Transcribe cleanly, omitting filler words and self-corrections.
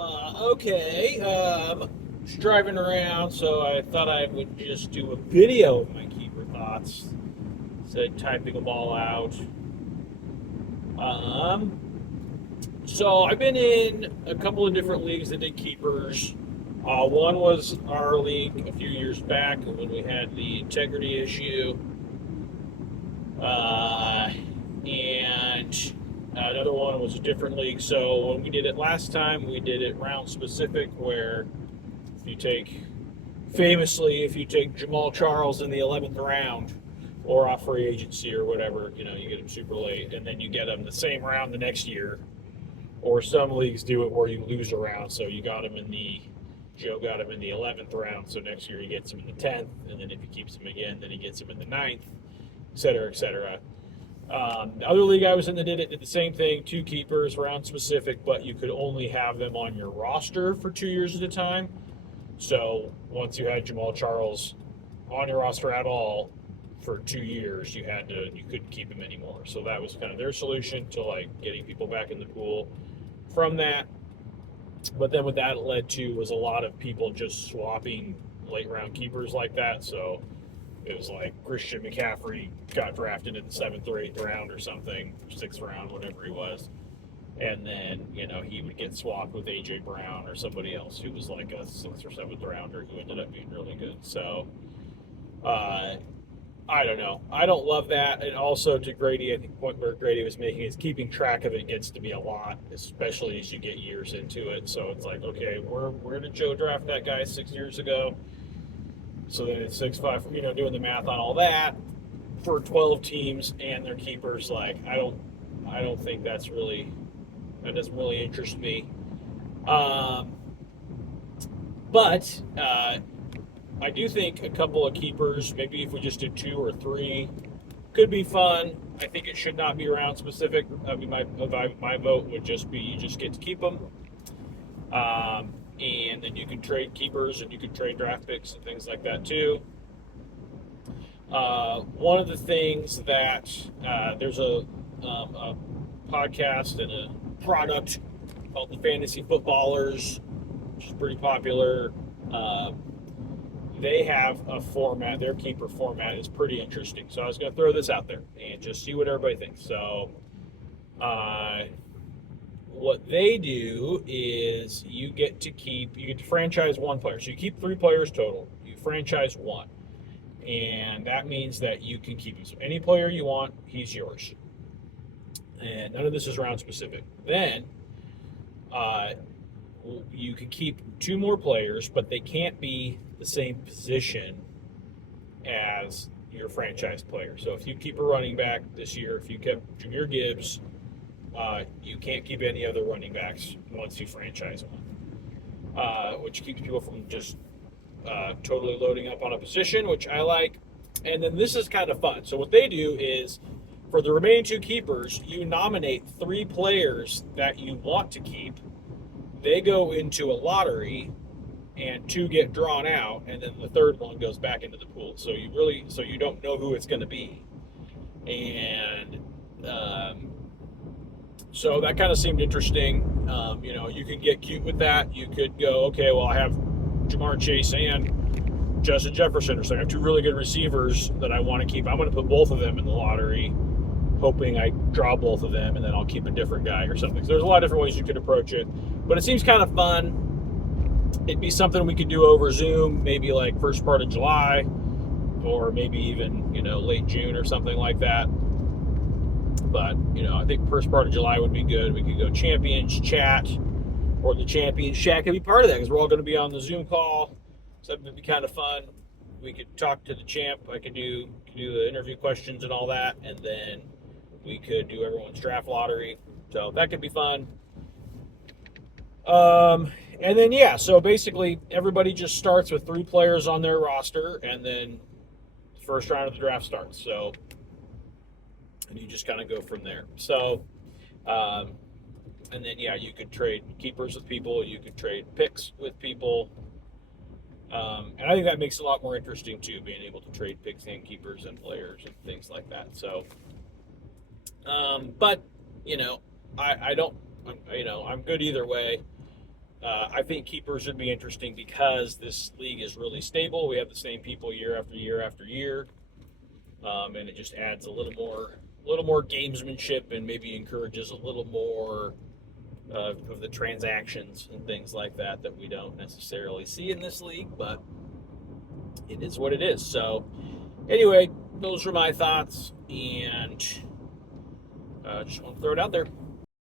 Okay. Just driving around, so I thought I would just do a video of my keeper thoughts instead of typing them all out. Um, so I've been in a couple of different leagues that did keepers. One was our league a few years back when we had the integrity issue. And another one was a different league. So when we did it last time, we did it round specific, where if you take, famously, if you take Jamal Charles in the 11th round or off free agency or whatever, you get him super late, and then you get him the same round the next year. Or some leagues do it where you lose a round, so Joe got him in the 11th round, so next year he gets him in the 10th, and then if he keeps him again, then he gets him in the ninth, et cetera, et cetera. The other league I was in that did the same thing, two keepers, round specific, but you could only have them on your roster for 2 years at a time. So once you had Jamal Charles on your roster at all for 2 years, you couldn't keep him anymore. So that was kind of their solution to like getting people back in the pool from that. But then what that led to was a lot of people just swapping late round keepers like that. So it was like Christian McCaffrey got drafted in the seventh or eighth round or something, sixth round, whatever he was. And then, he would get swapped with A.J. Brown or somebody else who was like a sixth or seventh rounder who ended up being really good. So, I don't know. I don't love that. And also to Grady, I think the point where Grady was making is keeping track of it gets to be a lot, especially as you get years into it. So it's like, okay, where did Joe draft that guy 6 years ago? So then it's 6-5, doing the math on all that for 12 teams and their keepers. Like, I don't think that doesn't really interest me. But I do think a couple of keepers, maybe if we just did two or three, could be fun. I think it should not be round specific. I mean, my vote would just be you just get to keep them. And then you can trade keepers and you can trade draft picks and things like that too. One of the things that there's a podcast and a product called the Fantasy Footballers, which is pretty popular. They have a format, their keeper format is pretty interesting. So I was going to throw this out there and just see what everybody thinks. So, what they do is you get to franchise one player. So you keep three players total. You franchise one. And that means that you can keep him. So any player you want, he's yours. And none of this is round specific. Then you can keep two more players, but they can't be the same position as your franchise player. So if you keep a running back this year, if you kept Jahmyr Gibbs, you can't keep any other running backs once you franchise one, which keeps people from just totally loading up on a position, which I like. And then this is kind of fun. So what they do is, for the remaining two keepers, you nominate three players that you want to keep. They go into a lottery, and two get drawn out, and then the third one goes back into the pool. So you don't know who it's going to be. And so that kind of seemed interesting. You can get cute with that. You could go, okay, well, I have Jamar Chase and Justin Jefferson, or so I have two really good receivers that I want to keep. I'm going to put both of them in the lottery, hoping I draw both of them, and then I'll keep a different guy or something. So there's a lot of different ways you could approach it, but it seems kind of fun. It'd be something we could do over Zoom, maybe like first part of July, or maybe even late June or something like that. But I think first part of July would be good. We could go Champions Chat, or the Champions Chat could be part of that because we're all going to be on the Zoom call. So that would be kind of fun. We could talk to the champ. I could do the interview questions and all that, and then we could do everyone's draft lottery. So that could be fun. And then, so basically everybody just starts with three players on their roster, and then the first round of the draft starts. So, and you just kind of go from there. So, and then, you could trade keepers with people. You could trade picks with people. And I think that makes it a lot more interesting, too, being able to trade picks and keepers and players and things like that. So, but, I don't, I'm good either way. I think keepers would be interesting because this league is really stable. We have the same people year after year after year, and it just adds a little more gamesmanship, and maybe encourages a little more of the transactions and things like that that we don't necessarily see in this league. But it is what it is. So anyway, those are my thoughts, and just want to throw it out there.